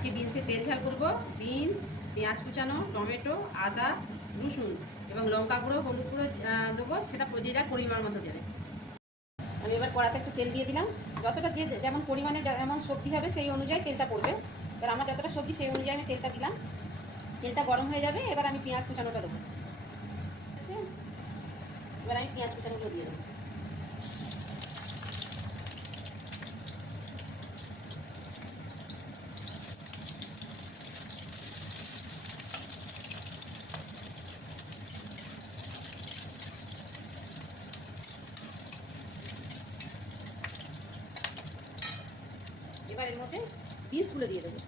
আজকে বিনসের তেল ঝাল করবো। বিনস, পেঁয়াজ কুচানো, টমেটো, আদা, রসুন এবং লঙ্কা গুঁড়ো, হলুদ গুঁড়ো দেবো, সেটা যে যার পরিমাণ মতো দেবে। আমি এবার কড়াতে একটু তেল দিয়ে দিলাম। যতটা যে যেমন পরিমাণে যেমন সবজি হবে সেই অনুযায়ী তেলটা পড়বে। এবার আমার যতটা সবজি সেই অনুযায়ী আমি তেলটা দিলাম। তেলটা গরম হয়ে যাবে, এবার আমি পেঁয়াজ কুচানোটা দেবো। ঠিক আছে, এবার আমি পেঁয়াজ কুচানোগুলো দিয়ে দেবো। এবার এর মধ্যে বিনসগুলো দিয়ে দেবো।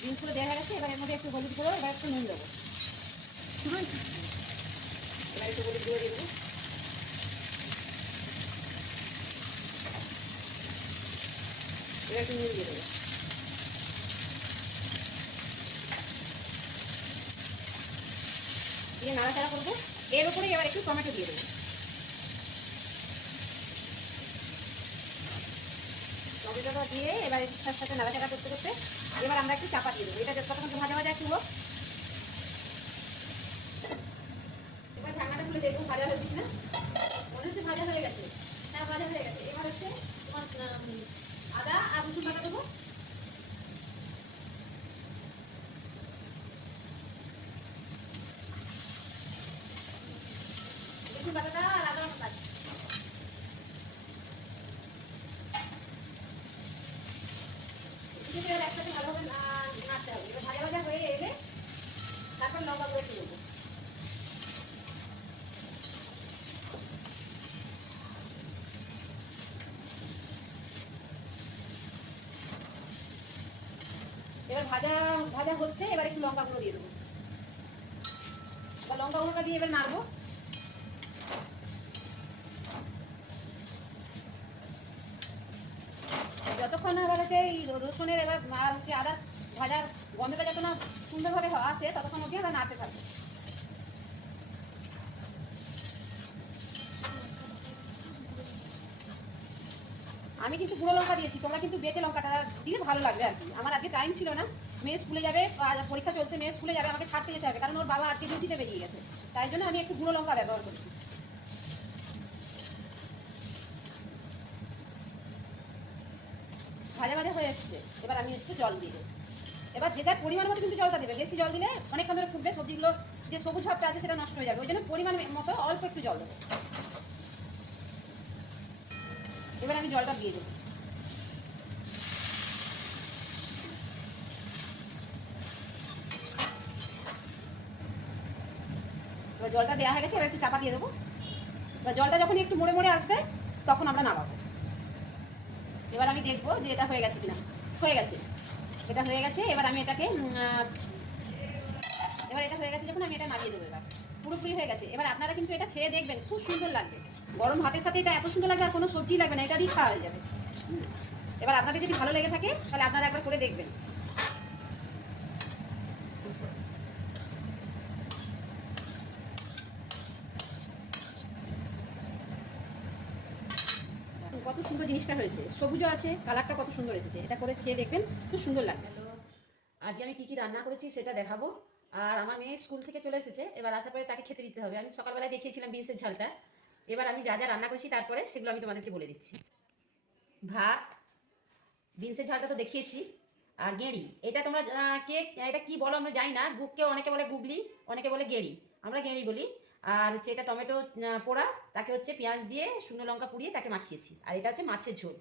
বিনসগুলো দেওয়া হয়ে গেছে, এবার এর মধ্যে একটু হলুদ গুঁড়ো, এবার একটু নুন দেবো। এবার একটু হলুদ গুঁড়ো দিয়ে দেবো। এবার একটু নুন দিয়ে দেবো। দিয়ে নাড়াচাড়া করবো। এর উপরে এবার একটু টমেটো দিয়ে দেবো। টমেটোটা দিয়ে এবার তার সাথে নাড়াচাড়া করতে করতে এবার আমরা একটু চাপা দিয়ে দেবো। এটা যতক্ষণ ভাজা ভাজা একটু হোক। এবার ঢাকনাটা খুলে দেখবো ভাজা হয়েছে কিনা। মনে হচ্ছে ভাজা হয়ে গেছে। হ্যাঁ, ভাজা হয়ে গেছে। এবার হচ্ছে তোমার আদা আর রসুন বাটা দেবো। রসুন বাটাটা আর আদা বাটা এবার একসাথে ভালোভাবে নাড়তে হবে। এবার ভাজা ভাজা হয়ে এলে তারপর লঙ্কা গুঁড়ো একটু দেবো। এবার ভাজা ভাজা হচ্ছে, এবার একটু লঙ্কা গুঁড়ো দিয়ে দেবো। এবার লঙ্কা গুঁড়োটা দিয়ে এবার নাড়বো। যতক্ষণ না এবার হচ্ছে এই রসুনের এবার আর হচ্ছে আদা ভাজার গন্ধটা যত না সুন্দরভাবে আসে ততক্ষণ অবধি এবার নাড়তে থাকবে। আমি কিন্তু গুঁড়ো লঙ্কা দিয়েছি, তোমরা কিন্তু বেটে লঙ্কাটা দিলে ভালো লাগবে আর কি। আমার আজকে টাইম ছিল না, মেয়ে স্কুলে যাবে, পরীক্ষা চলছে, মেয়ে স্কুলে যাবে, আমাকে ছাড়তে যেতে হবে কারণ ওর বাবা আজকে ডিউটিতে বেরিয়ে গেছে। তাই জন্য আমি একটু গুঁড়ো লঙ্কা ব্যবহার করেছি। ভাজা ভাজা হয়ে এসছে, এবার আমি হচ্ছে জল দিয়ে দেবো। এবার যে যার পরিমাণ মতো কিন্তু জলটা দেবে। বেশি জল দিলে অনেকক্ষণ ধরে ফুটবে, সবজিগুলো যে সবুজ ভাবটা আছে সেটা নষ্ট হয়ে যাবে। ওই জন্য পরিমাণ মতো অল্প একটু জল দেবো। এবার আমি জলটা দিয়ে দেবো। এবার জলটা দেওয়া হয়ে গেছে, এবার একটু চাপা দিয়ে দেবো। এবার জলটা যখন একটু মরে মরে আসবে তখন আমরা নামাবো। এবার আমি দেখবো যে এটা হয়ে গেছে কিনা। হয়ে গেছে, এটা হয়ে গেছে। এবার আমি এটাকে এবার এটা হয়ে গেছে যখন আমি এটা নামিয়ে দেবো। এবার পুরোপুরি হয়ে গেছে। এবার আপনারা কিন্তু এটা খেয়ে দেখবেন, খুব সুন্দর লাগবে। গরম ভাতের সাথে এটা এত সুন্দর লাগবে, আর কোনো সবজি লাগবে না, এটা দিয়ে খাওয়া হয়ে যাবে। এবার আপনাদের যদি ভালো লেগে থাকে তাহলে আপনারা একবার করে দেখবেন। কত সুন্দর জিনিসটা হয়েছে, সবুজও আছে, কালারটা কত সুন্দর এসেছে। এটা করে খেয়ে দেখবেন, খুব সুন্দর লাগবে। আজকে আমি কী কী রান্না করেছি সেটা দেখাবো। আর আমার মেয়ে স্কুল থেকে চলে এসেছে, এবার আসার পরে তাকে খেতে দিতে হবে। আমি সকালবেলায় দেখিয়েছিলাম বিনসের ঝালটা। এবার আমি যা যা রান্না করেছি তারপরে সেগুলো আমি তোমাদেরকে বলে দিচ্ছি। ভাত, বিনসের ঝালটা তো দেখিয়েছি। আর গেঁড়ি, এটা তোমরা কে এটা কি বলো আমরা জানি না। গুককে অনেকে বলে গুগলি, অনেকে বলে গেঁড়ি, আমরা গেঁড়ি বলি। আর হচ্ছে এটা টমেটো পোড়া, তাকে হচ্ছে পেঁয়াজ দিয়ে শুকনো লঙ্কা পুড়িয়ে তাকে মাখিয়েছি। আর এটা হচ্ছে মাছের ঝোল।